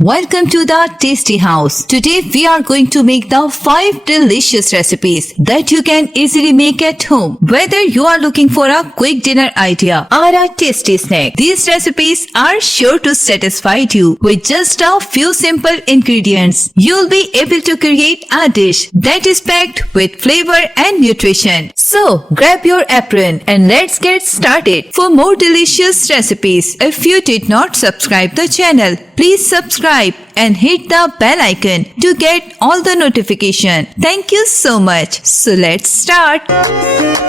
Welcome to the Tasty House. Today we are going to make the 5 delicious recipes that you can easily make at home. Whether you are looking for a quick dinner idea or a tasty snack, these recipes are sure to satisfy you. With just a few simple ingredients, you'll be able to create a dish that is packed with flavor and nutrition. So grab your apron and let's get started. For more delicious recipes, if you did not subscribe the channel, please subscribe and hit the bell icon to get all the notification. Thank you so much. So let's start.